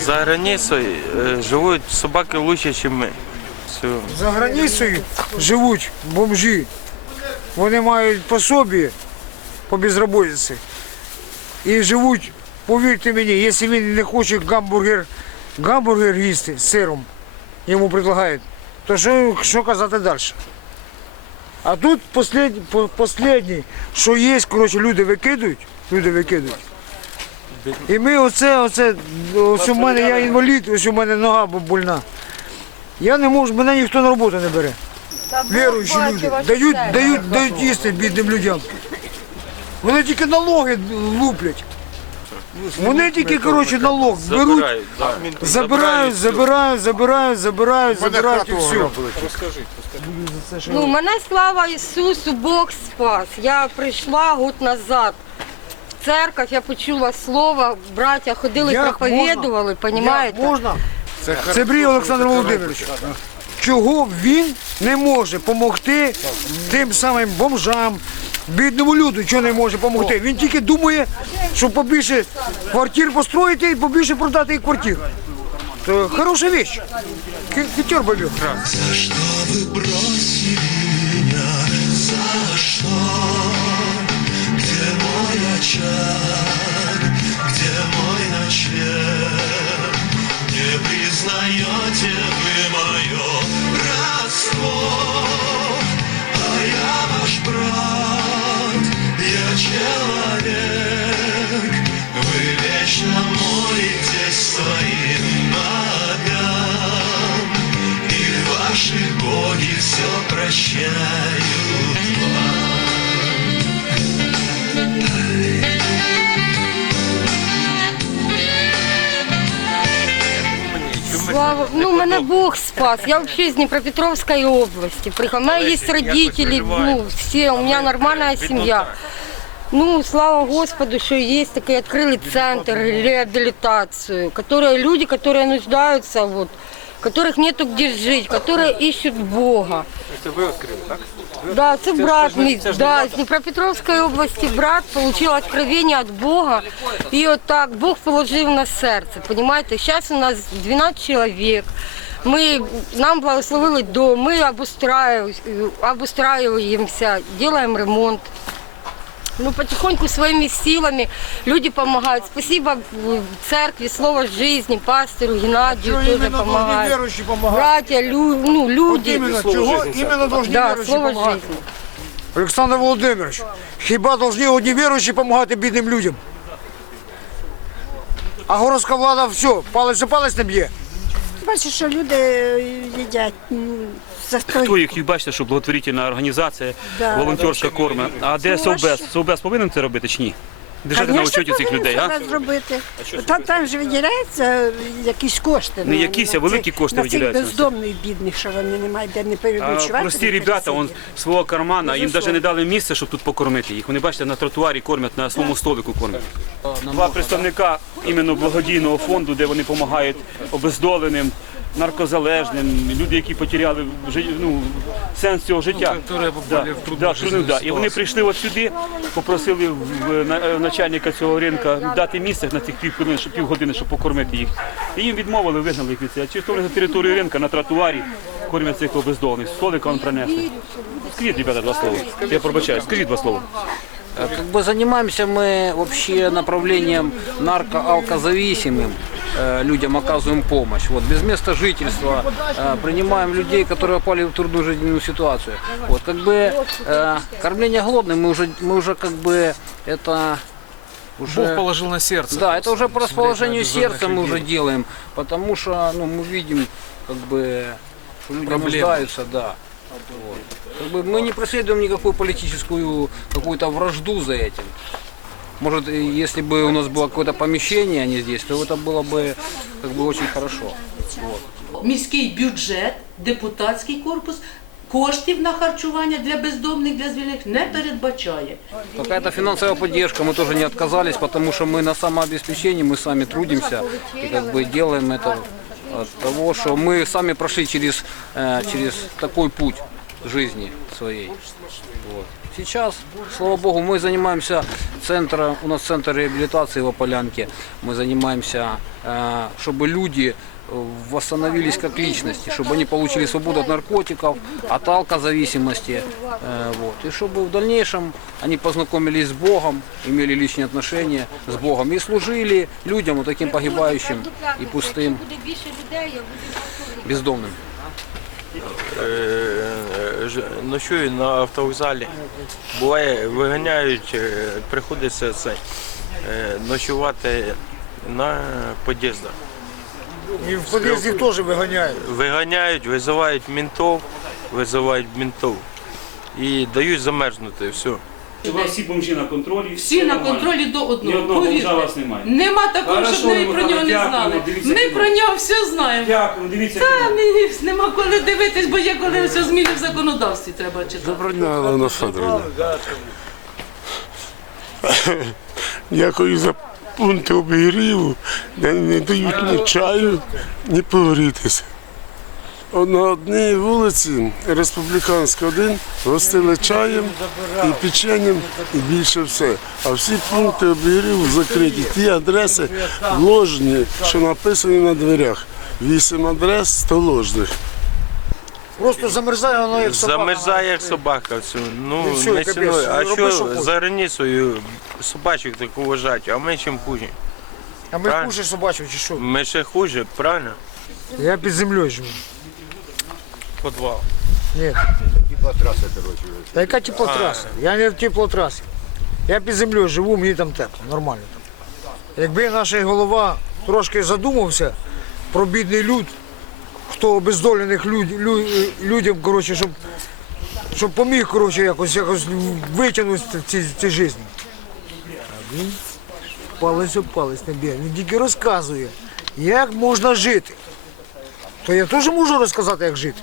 За границей э, живут собаки лучше, чем мы. Все. За границею живуть бомжі. Вони мають пособі по безробітці. І живуть, повірте мені, якщо він не хоче гамбургер, гамбургер їсти з сиром, йому предлагають, то що, що казати далі? А тут послідній, що є, коротше, люди викидують, люди викидують. І ми оце, оце, ось у мене, я інвалід, ось у мене нога больна. Я не можу, мене ніхто на роботу не бере. Віруючі люди. Дають, дають, дають їсти бідним людям. Вони тільки налоги луплять. Вони тільки, коротше, налог беруть, Забирають, забирають, забирають, забирають, забирають, і все. Ну, мене слава Ісусу, Бог спас. Я прийшла год назад в церковь, я почула слово, браття ходили, Як проповідували, понімаєте? Можна? Це Брій Олександр Володимирович. Чого він не може допомогти тим самим бомжам, бідному люду, чого не може допомогти? Він тільки думає, що побільше квартир построїти і побільше продати і квартир. Це хороша вещь. Ки- Хитер бобер. За что вы очаг? Где мой ночлег? Не признаете вы Слава, ну, мене Бог спас. Я вообще из Днепропетровской области. Приехала. У меня есть родители, ну, все, у меня нормальная семья. Ну, слава Господу, что есть такие открыли центр, реабилитацию, которые люди, которые нуждаются, вот, которых нету где жить, которые ищут Бога. Це ви відкрили, так? Да, це брат ж не- мій, це ж не да, надо. з Дніпропетровської області брат получил откровение от Бога. И вот так Бог положил на серце. Понимаете, сейчас у нас 12 человек. Мы, нам благословили дом, мы обустраиваемся, обустраиваемся, делаем ремонт. Ну, потихоньку своими силами люди помогают. Спасибо церкви, Слово жизни, пастору Геннадию Чого тоже іменно повинні помогают. Братья, лю, ну, люди. іменно, чого іменно повинні Да, віруючі слово допомагати? жизни. Олександр Володимирович, хіба повинні одні віруючі допомагати бідним людям? А городська влада все, палець за палець не б'є. Бачиш, що люди е, їдять м, за Хто сто їх бачите, що благотворительна організація, Да. волонтерська корма. А де Совбез? Совбез повинен це робити чи ні? Держати на учеті цих людей, а? Треба зробити. Там, там же виділяються якісь кошти. Не на- якісь, на а великі цих- кошти на цих виділяються. бездомних бідних, що вони не мають де не А переночувати. прості ребята, он пересидіти. свого кармана, їм навіть не дали місце, щоб тут покормити їх. Вони бачите, на тротуарі кормять, на своєму столику кормять. Два представника іменно благодійного фонду, де вони допомагають обездоленим, наркозалежним, люди, які потеряли ну, сенс цього життя. Да, да, трудно, да. І вони прийшли от сюди, попросили в е, начальника цього ринка дати місце на цих півгодини, щоб півгодини, щоб покормити їх. І їм відмовили, вигнали їх від цього. Чисто вони на території ринка на тротуарі кормять цих обездолених. Столика вам принесли. Скажіть, ребята, два слова. Я пробачаю, скажіть два слова. Э, Как бы занимаемся мы вообще направлением нарко-алкозависимым э, людям оказываем помощь. Вот, без места жительства э, принимаем людей, которые попали в трудную жизненную ситуацию. Вот, как бы э, кормление голодным мы уже, мы уже как бы это уже... Бог положил на сердце. Да, это уже по расположению Смотреть на сердца мы уже людей. делаем, потому что ну, мы видим, как бы, что люди Проблемы. нуждаются, да. Вот. Как бы мы не преследуем никакую политическую какую-то вражду за этим. Может, и если бы у нас было какое-то помещение, а не здесь, то это было бы как бы очень хорошо. Вот. міський бюджет, депутатський корпус коштів на харчування для бездомних, для звільнених не передбачає. Какая-то финансовая поддержка, мы тоже не отказались, потому что мы на самообеспечении, мы сами трудимся и как бы делаем это от того, что мы сами прошли через, э, через такой путь жизни своей. Вот. Сейчас, слава богу, мы занимаемся центром, у нас центр реабилитации в Ополянке, мы занимаемся, э, чтобы люди э, восстановились как личности, чтобы они получили свободу от наркотиков, от алкозависимости, э, вот, и чтобы в дальнейшем они познакомились с Богом, имели личные отношения с Богом и служили людям, вот таким погибающим и пустым, Буде більше людей, я буду бездомным. Е, Ночую на автовокзалі. Буває, виганяють, е, приходиться це, е, ночувати на під'їздах. І в під'їзді теж виганяють. Виганяють, визивають мінтов, визивають мінтов і дають замерзнути. Все. У вас всі бомжі на контролі. Всі на контролі до Ні одного. одного бомжа у вас немає. Нема такого, Хорошо, щоб ми про нього не дякую, знали. дивіться Ми кіно. про нього все знаємо. Дякую, дивіться. Та кіно. мені нема коли дивитись, бо є коли все зміни в законодавстві треба читати. Доброго дня, Олена Федоровна. Дякую за пункти обігріву, де не дають ні чаю, ні погрітися. На одній вулиці, Республіканська 1, гостили чаєм і печенням, і більше все. А всі пункти обігріву закриті. Ті адреси ложні, що написані на дверях. Вісім адрес, 100 ложних. Просто замерзає воно як собака. Замерзає як собака. Все. Ну, все, не капець. цінує. А Роби, що що хочеш. за границею собачок так вважають, а ми чим хуже? А ми Правильно. хуже собачого чи що? Ми ще хуже, правильно? Я під землею живу. Подвал. Ні. Та яка теплотраса? Я не в теплотрасі. Я під землею живу, мені там тепло, нормально там. Якби наш голова трошки задумався про бідний люд, хто обездолених люд, лю, людям, коротше, щоб, щоб поміг коротше, якось, якось витягнути ці, ці житті. А він палець об палець не б'є. Він тільки розказує, як можна жити. То я теж можу розказати, як жити.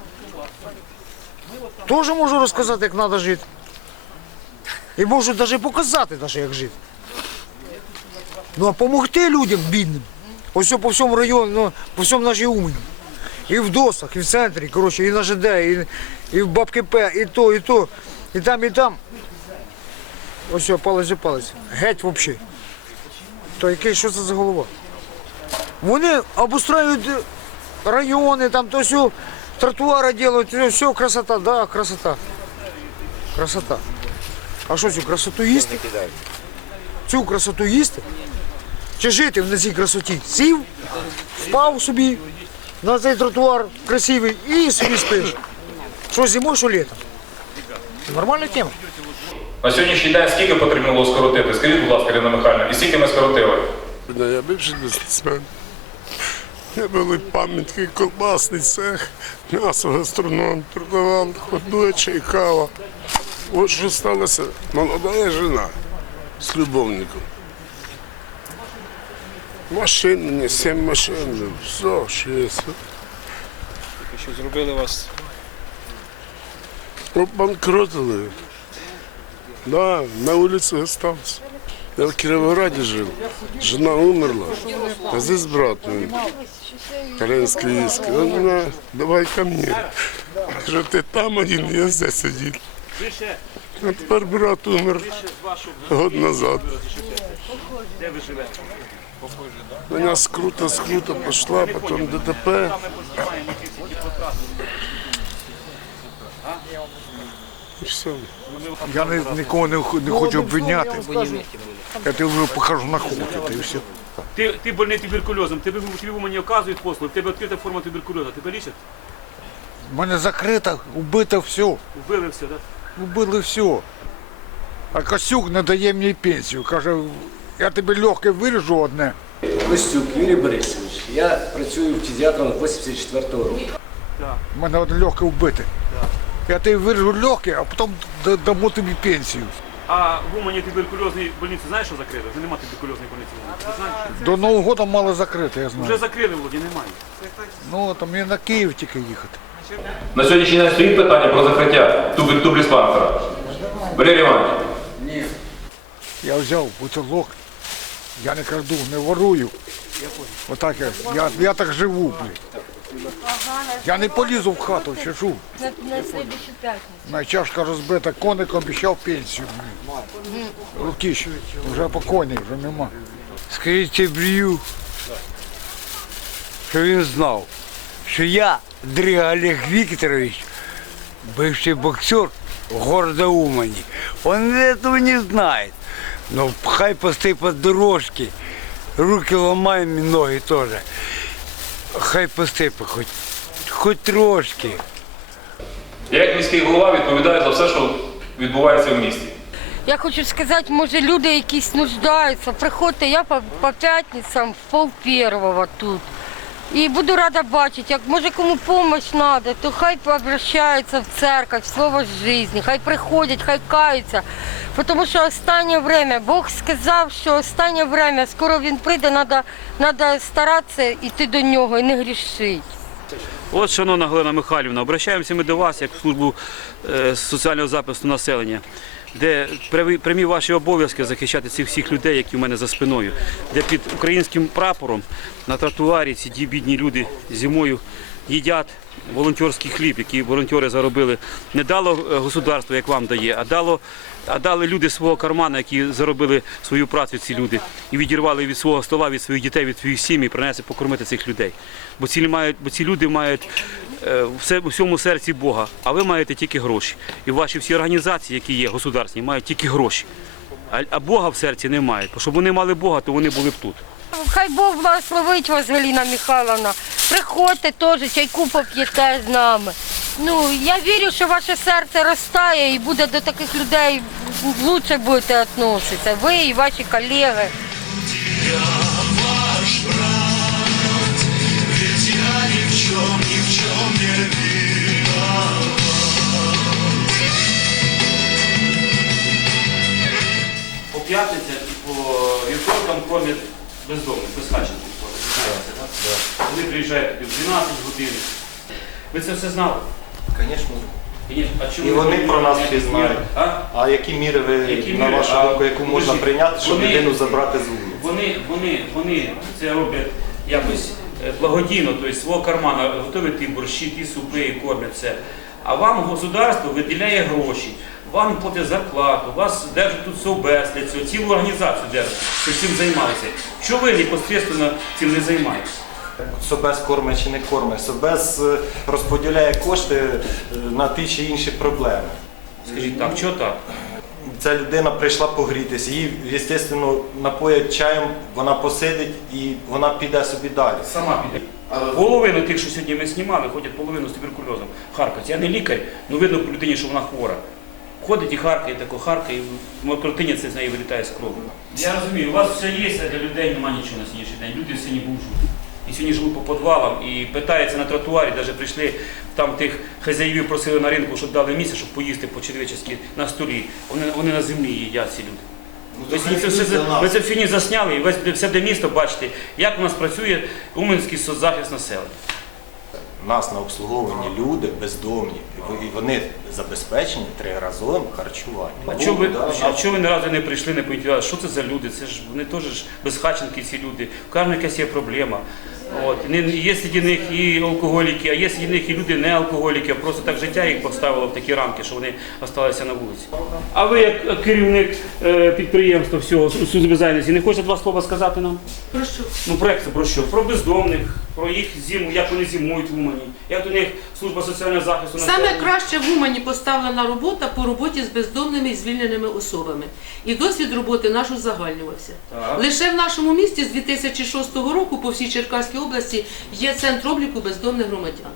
Теж можу розказати, як треба жити. І можу навіть показати, як жити. Ну а допомогти людям бідним. Ось по всьому району, ну, по всьому нашій Умані. І в досах, і в центрі, коротше, і на ЖД, і, і в бабки П, і то, і то, і там, і там. Ось палець за палець. Геть взагалі. То який, що це за голова? Вони обустраюють райони, там то все, тротуари делают, все, красота, да, красота. Красота. А що цю красоту їсти? Цю красоту їсти? Чи жити на цій красоті? Сів, впав собі на цей тротуар красивий і собі спиш. Що зимою, що літом. Нормальна тема. На сьогоднішній день скільки потрібно було скоротити? Скажіть, будь ласка, Ірина Михайлівна, і скільки ми скоротили? Я бивший бізнесмен. Я були пам'ятки, колбасний цех, м'ясо, гастроном, продавав ходочі і кава. От що сталося, молода жена з любовником. Машин мені, сім машин, все, що є. Що зробили вас? Обанкротили. Да, на вулиці остався. Я в Кіровограді жив. Жена умерла. А здесь брат мій. Каренський військ. Он давай ко мне. Кажу, ти там один, я здесь один. А тепер брат умер год назад. Де ви живете? Мене скрута, скрута пішла, потім ДТП. І все. Я нікого не, не хочу обвиняти. Я тебе вже покажу на ході, і все. Ти, ти больний туберкульозом, тебе, тобі в Умані оказують послуг, в тебе відкрита форма туберкульозу, тебе лічать? У мене закрито, убито все. Вбили все, так? Убили все. А Косюк не дає мені пенсію. Каже, я тобі легке виріжу одне. Костюк Юрій Борисович. Я працюю фтизіатром 84-го року. У мене одне легке вбите. Я тобі виріжу легке, а потім да- дамо тобі пенсію. А в Умані туберкульозній больниці знаєш, що закрили? Вже немає туберкульозної больниці. в Умані. Ти знаєш? До Нового року мали закрити, я Вже знаю. закрили, Володі, немає. Ну, там мені на Київ тільки їхати. На сьогоднішній день стоїть питання про закриття туб- тубдиспансера. Валерій Іванович, Я взяв бутерброд, я не краду, не ворую. Отак я, я, я так живу, блін. Я не полізу в хату, чешу. На, на следующую пятницу. На чашка розбита, коник обіцяв пенсію. блін. Руки ще вже покойний, вже нема. Скажіть Брію, що він знав, що я, Дрига Олег Викторович, бывший боксер города Умани. Он этого не знает. Но хай посты под дорожки, руки ломаем и ноги тоже. Хай посипе хоч, хоч трошки. я як міський голова відповідаю за все, що відбувається в місті. Я хочу сказати, може люди якісь нуждаються. Приходьте, я по, по п'ятницям в пол первого тут. І буду рада бачити, як може кому допомога треба, то хай обращаються в церковь, в слово життя, хай приходять, хай каються. Тому що останнє время, Бог сказав, що останнє время, скоро він прийде, треба, старатися йти до нього і не грішити. От, шановна Галина Михайлівна, обращаємося ми до вас як службу е, соціального захисту населення, де прямі- ваші обов'язки захищати цих всіх людей, які в мене за спиною, де під українським прапором на тротуарі ці ді бідні люди зимою їдять волонтерський хліб, який волонтери заробили. Не дало е, государство, як вам дає, а дало. А дали люди свого кармана, які заробили свою працю, ці люди, і відірвали від свого стола, від своїх дітей, від своїх сім'ї, принесли покормити цих людей. Бо ці, мають, бо ці люди мають е, у всьому серці Бога, а ви маєте тільки гроші. І ваші всі організації, які є государственні, мають тільки гроші. А, Бога в серці не мають. Бо щоб вони мали Бога, то вони були б тут. Хай Бог благословить вас, Галина Михайловна. Приходьте теж, чайку поп'єте з нами. Ну, я вірю, що ваше серце розтає і буде до таких людей лучше будете відноситися. Ви і ваші колеги. П'ятницях і по вівторкам кормять бездомних, кормять. Знаєте, так? Вони приїжджають туди в 12 годин. Ви це все знали? Звісно. І, а чому І ви вони про нас всі знають. А? А які міри ви, Які на міри? вашу А, думку, яку можна подождіть, прийняти, щоб вони- людину забрати з вулиці? Вони, вони, вони це роблять якось е, благодійно, тобто свого кармана готують ті борщі, ті супи і кормять це. А вам государство виділяє гроші, вам платить зарплату, вас держать тут совбез для цього, цілу організацію держать, що цим займається. Що ви непосередньо цим не займаєтесь? Собес кормить чи не кормить. Собес е, розподіляє кошти е, на ті чи інші проблеми. Скажіть так, чого так? Ця людина прийшла погрітися, її, звісно, напоять чаєм, вона посидить і вона піде собі далі. Сама піде. Половину тих, що сьогодні ми знімали, ходять половину з туберкульозом. Харкать. Я не лікар, але видно по людині, що вона хвора. Ходить і харкає, тако харкає, і мокротиня це з неї вилітає з кров'ю. Я розумію, у вас все є, а для людей немає нічого на сьогоднішній день. Люди сьогодні бомжуть. І сьогодні живуть по підвалам і питаються на тротуарі, навіть прийшли там тих хазяївів просили на ринку, щоб дали місце, щоб поїсти по-чоловічески на столі. Вони, вони на землі їдять ці люди. Ви це, все, ви це фіні засняли і весь все де місто бачите, як у нас працює Уманський соцзахист населення. У нас на обслуговуванні люди бездомні, і вони забезпечені триразовим харчуванням. А чого ви, Да. а чого ви ні разу не прийшли, не поінтересували, що це за люди? Це ж вони теж ж безхатченки ці люди. У кожного якась є проблема. От. Не- Є серед них і алкоголіки, а є серед них і люди не алкоголіки, а просто так життя їх поставило в такі рамки, що вони залишилися на вулиці. А ви, як керівник е, підприємства всього служби зайнятості, не хочете два слова сказати нам? Про що? Ну, проект про що? Про бездомних, про їх зиму, як вони зимують в Умані, як до них служба соціального захисту Саме краще в Умані поставлена робота по роботі з бездомними і звільненими особами. І досвід роботи наш узагальнювався. Так. Лише в нашому місті з 2006 року по всій Черкаській області є центр обліку бездомних громадян.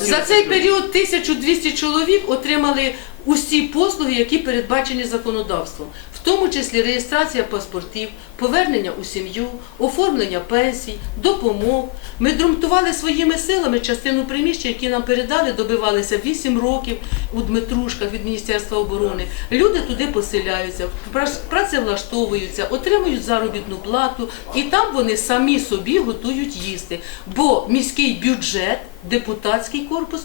За цей період 1200 чоловік отримали усі послуги, які передбачені законодавством, в тому числі реєстрація паспортів, повернення у сім'ю, оформлення пенсій, допомог. Ми друмтували своїми силами частину приміщень, які нам передали, добивалися 8 років у Дмитрушках від Міністерства оборони. Люди туди поселяються, працевлаштовуються, отримують заробітну плату, і там вони самі собі готують їсти. Бо міський бюджет, депутатський корпус.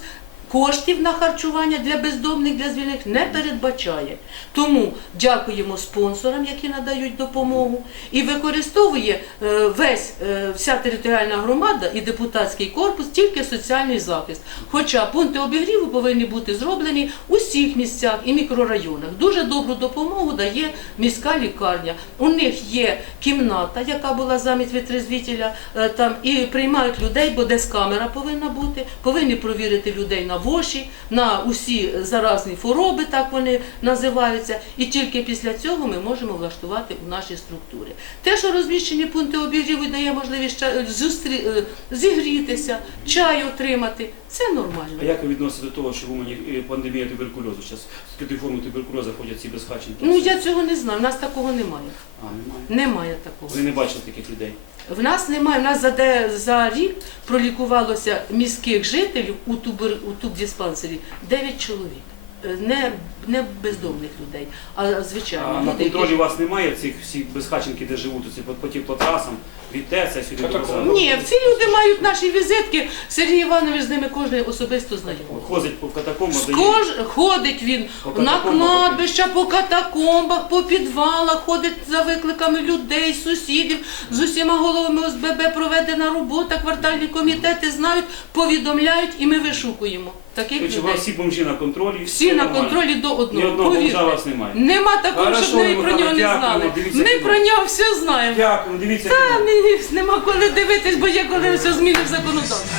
Коштів на харчування для бездомних, для звільних не передбачає. Тому дякуємо спонсорам, які надають допомогу, і використовує е, весь е, вся територіальна громада і депутатський корпус тільки соціальний захист. Хоча пункти обігріву повинні бути зроблені у всіх місцях і мікрорайонах. Дуже добру допомогу дає міська лікарня. У них є кімната, яка була замість витрезвітеля, е, там і приймають людей, бо десь камера повинна бути. Повинні провірити людей на воші, на усі заразні хвороби, так вони називаються. І тільки після цього ми можемо влаштувати у наші структури. Те, що розміщені пункти обігріву дає можливість зустрі... е, зігрітися, чай отримати, це нормально. А як ви відносите до того, що в Умані е, пандемія туберкульозу? Зараз з форму туберкульозу ходять ці безхачені? Ну я цього не знаю. У нас такого немає. А, немає. Немає такого. Ви не бачили таких людей? В нас немає. В нас за де за рік пролікувалося міських жителів у тубер у тубдиспансері 9 чоловік. Е, Не, не бездомних людей, а звичайно. А на які- контролі у вас немає цих всіх безхаченків, де живуть оці по, по теплотрасам, від ТЕЦа сюди до Лозави? Ні, всі люди мають наші візитки. Сергій Іванович з ними кожен особисто знайомий. Ходить по катакомбах, дає- Скож, ходить він По на катакомбах кладбища, по катакомбах, по підвалах, ходить за викликами людей, сусідів, з усіма головами ОСББ проведена робота, квартальні комітети знають, повідомляють і ми вишукуємо таких Короче, людей. всі бомжі на контролі. Всі на контролі до Ні одного. одного повірте. бомжа у вас немає. Нема такого, Хорошо, щоб ми про Михайло, нього не дякуємо. знали. Дивіться Ми кіно. про нього все знаємо. Дякую, дивіться. Та кіно. ні, нема коли дивитись, бо є коли все зміни в законодавстві.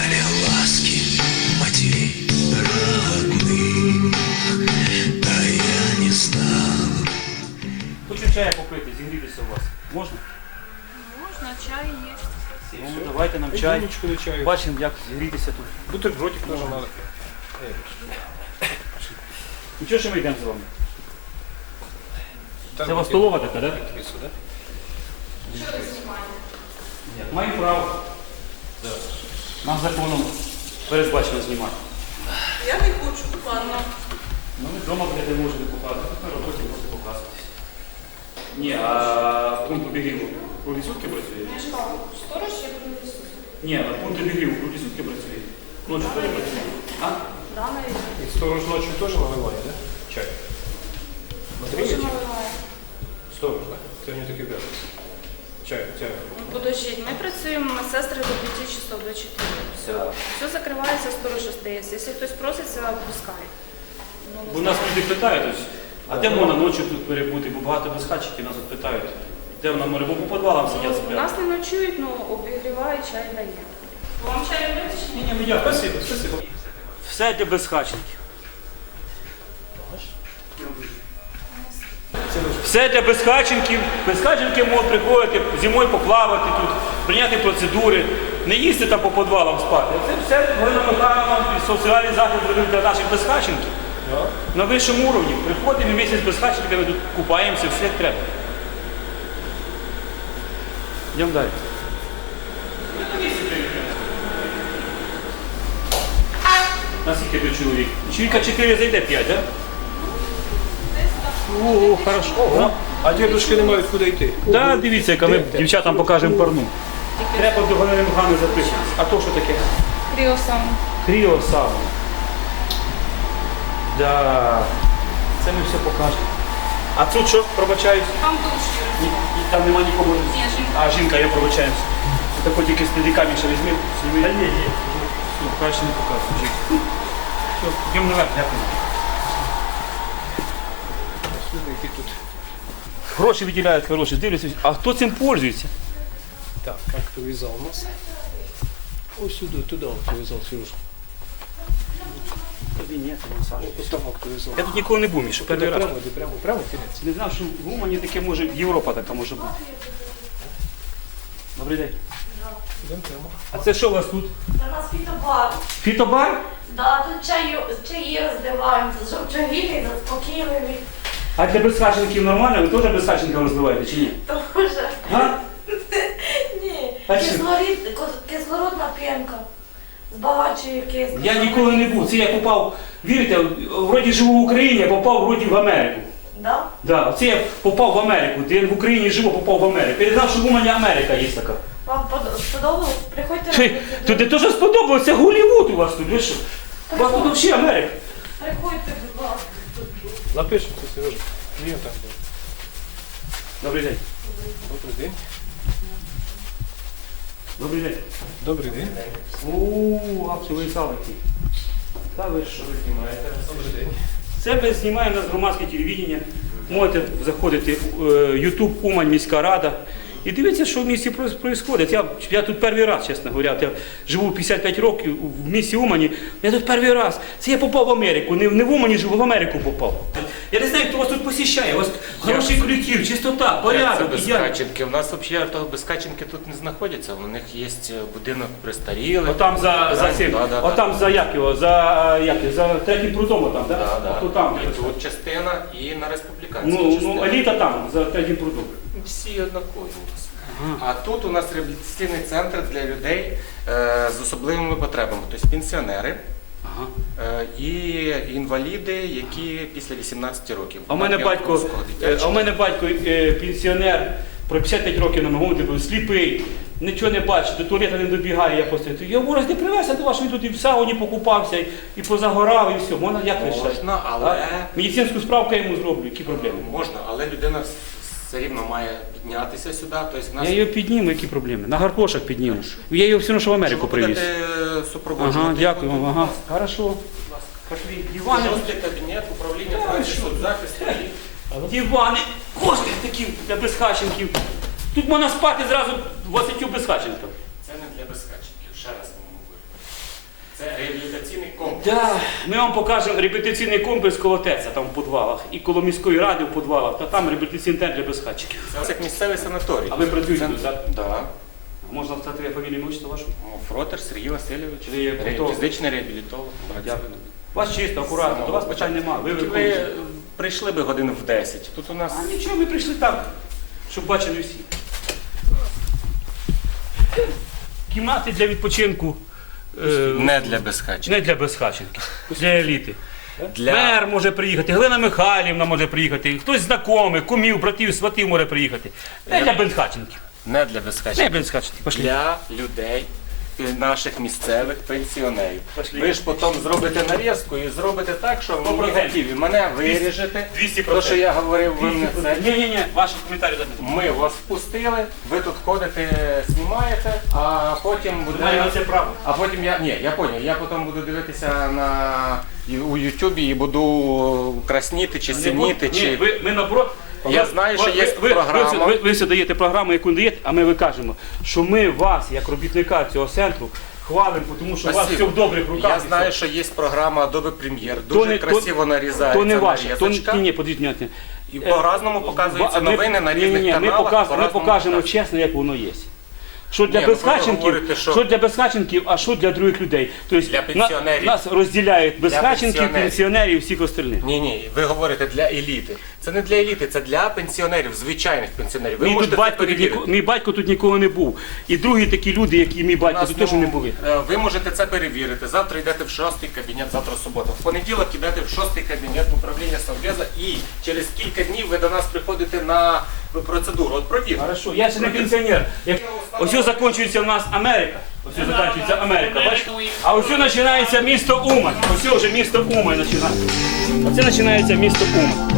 ласки матерей родных, а я не знал. Хочу чаю попити, зігрітися у вас. Можна? Можна, чай є. Ну, давайте нам чай. Бачимо, як зігрітися тут. Бутербродик тоже надо. Нічого, що ми йдемо з вами. Це у вас столова така, так? Маю право. Нам законом передбачено знімати. Я не хочу, ладно. Ну, ми вдома будете можете показувати, тут на роботі можете показуватися. Ні, а пункт обігріву круглі сутки працює? Сторож ще принесу. Ні, а пункт обігріву круглі сутки працює. Ночі теж працює. А? Навіть. И сторож ночью тоже наливает, да? Чай. Дуже наливає. Сторож, да? Це не таки да. Чай, чай. Ну, Подождіть, ми працюємо сестри до 5 часов, до 4. Все. Все закривається, сторож остається. Якщо хтось проситься, пускай. Ну, Бо нас люди питають, ось, а де можна ночі тут перебути, бо багато безхатчиків нас от питають. Де вона може, бо по підвалам сидять Ну, сплять. нас не ночують, ну обігріває, чай дає. Вам чай робити чи ні? Ні, ні, дякую. Спасибо, спасибо. Все для безхатчиків. Все для безхатченків. Безхатченки можуть приходити зимою поплавати тут, прийняти процедури, не їсти там по підвалам спати. Це все Галина Михайловна і соціальний зробив для наших безхатченків. На вищому уровні. Приходимо і місяць з безхатченками тут купаємося, все як треба. Йдемо далі. Наскільки ти чоловік? Чоловіка 4 зайде 5, так? О, хорошо. А дедушки не мають куди йти. Так, дивіться, яка ми дівчатам покажемо парну. Треба до Галини Михайловни записуватися. А то що таке? Кріосам. Кріосауна. Да. Це ми все покажемо. А тут що, пробачаюсь? Там ні, там нема нікого. Ні, жінка. А, жінка, я пробачаюся. Тако тільки з плідиками ще візьми. Та ні, ні. Краще не показуй. Йдемо наверх, дякую. Тут. Гроші виділяють хороші, дивляться. А хто цим пользується? Так, актовий у нас. Ось сюди, туди актовий зал, Сереж. Тобі ні, це не Ось там актовий. Я тут ніколи не був, Міша, перший раз. Прямо, йди, прямо, прямо кінець. Не знав, що в Умані таке може, Європа така може бути. Добрий день. А це що у вас тут? Це у нас фітобар. Фітобар? Да, тут чаю, чаї розливаємо, жовчогілі, заспокійливі. А для безхаченків нормально? Ви теж безхаченка розливаєте чи ні? Дуже. А? Ні. А що? Кислорід, кислородна п'янка. Збагачує кисло. Я ніколи не був. Це я попав, вірите, вроді живу в Україні, а попав вроді в Америку. Да? Да, це я попав в Америку. Де в Україні живу, попав в Америку. Передав, що в Умані Америка є така. Вам под- сподобалось? Приходьте Ти, робити. то ти сподобалося Голлівуд у вас тут, ви що? У вас тут взагалі Америка. Приходьте, будь ласка. Напишемо це Сережа. Клієнтам. Добрий день. Добрий день. Добрий день. Добрий день. Ууу, актовий зал який. Та ви що? Добрий день. Це ми знімаємо на громадське телевідення. Можете заходити в е, YouTube Умань міська рада. І дивіться, що в місті відбувається. Я, я тут перший раз, чесно говоря. Я живу 55 років в місті Умані. Я тут перший раз. Це я попав в Америку. Не, не в Умані живу, в Америку попав. Я не знаю, хто вас тут посіщає. У вас хороший колектив, чистота, порядок. без ідеально. Каченки. У нас взагалі безкаченки тут не знаходяться. У них є будинок престарілих. Отам за, за цим, Да, да, да. отам за як його, за, як за третім прудом отам, так? Да, да. Ото там. І тут частина і на республіканській Ну, частині. ну, еліта там, за третім прудом. Всі однакові. А тут у нас реабілітаційний центр для людей е, з особливими потребами, тобто пенсіонери Ага. е, і інваліди, які після 18 років. А в мене батько, е, а в мене батько пенсіонер, про 55 років на ногу був, сліпий, нічого не бачить, до туалету не добігає, я просто я ворог не привезся до вас, він тут і в сауні покупався, і, позагорав, і все. Можна як? Можна, але Медицинську справку я йому зроблю, які проблеми? можна, але людина все рівно має піднятися сюди. Тобто нас Я його підніму, які проблеми? На гаркошах підніму. Я його все одно, що в Америку привіз. супроводжувати. Ага, дякую вам, ага. Хорошо. Дивани, Шостий кабінет управління праці соцзахисту. дивани, кошти такі для безхаченків. Тут можна спати зразу 20 безхаченків. Це не для безкачників, ще раз вам говорю. Це реабілітаційний комплекс. Да, ми вам покажемо репетиційний комплекс коло ТЕЦа, там в підвалах, і коло міської ради в підвалах, та там репетиційний центр для безхатчиків. Це як місцевий санаторій. А ви працюєте тут, так? Да. Можна стати фамілію імущество вашу? Фротер Сергій Васильович, Ви є ре- фізичний реабілітолог. Дякую. Вас чисто, акуратно, до вас питань немає. Ви Ви виконуєте. прийшли би годин в 10. Тут у нас А нічого, ми прийшли так, щоб бачили всі. Кімнати для відпочинку. Е, не для безхатчиків. Не для безхаченків, для еліти. Для- Мер може приїхати, Галина Михайлівна може приїхати, хтось знайомих, кумів, братів, сватів може приїхати. Не для безхаченків. Не для Не безхатчиків. для. Пошли. Для людей, е, наших місцевих пенсіонерів. Пошли. Ви ж потім зробите нарізку і зробите так, що в 100%. негативі мене виріжете. 200%. То, що я говорив, ви не це. Ні, ні, ні, ваші коментарі. Ми вас впустили, ви тут ходите, знімаєте, потім Маю на це право. А потім я. Ні, я поняв. Я потім буду дивитися на і- у Ютубі і буду красніти чи синіти. Ні, Чи... ви, ми наоборот. Я ви- знаю, що ви- є ви, програма. Ви, ви, ви все даєте програму, яку даєте, а ми ви кажемо, що ми вас, як робітника цього центру, хвалимо, тому що у вас Спасибо. все в добрих руках. Я і знаю, все. що є програма Adobe Premiere, дуже не- красиво то, нарізається то не ваше, то нарізочка. ні, ні, подивіть, ні, ні. І по-разному показуються Ми- новини на ні, різних ні, ні, каналах. Ми, показ, ми по-разному покажемо чесно, як воно є. Що для Ні, ну, ви безхаченків, говорите, що... що- для безхаченків, а що для других людей. Тобто Для на- пенсіонерів. нас розділяють безхаченків, пенсіонерів. пенсіонерів і всіх остальних. Ні, ні, ви говорите для еліти. Це не для еліти, це для пенсіонерів, звичайних пенсіонерів. Ви Мій, тут це батько, тут перевірити. ніко- мій батько тут ніколи не був. І другі такі люди, які мій батько, Нас, тут теж ну, не були. е, Ви можете це перевірити. Завтра йдете в шостий кабінет, завтра субота. В понеділок йдете в шостий кабінет управління Совбеза і через кілька днів ви до нас приходите на процедуру. От провір. Хорошо, я ще не пенсіонер. Як... Ось закінчується в нас Америка. Ось закінчується Америка, бачите? А ось починається місто Умань. Ось вже місто Умань починається. Оце починається місто Умань.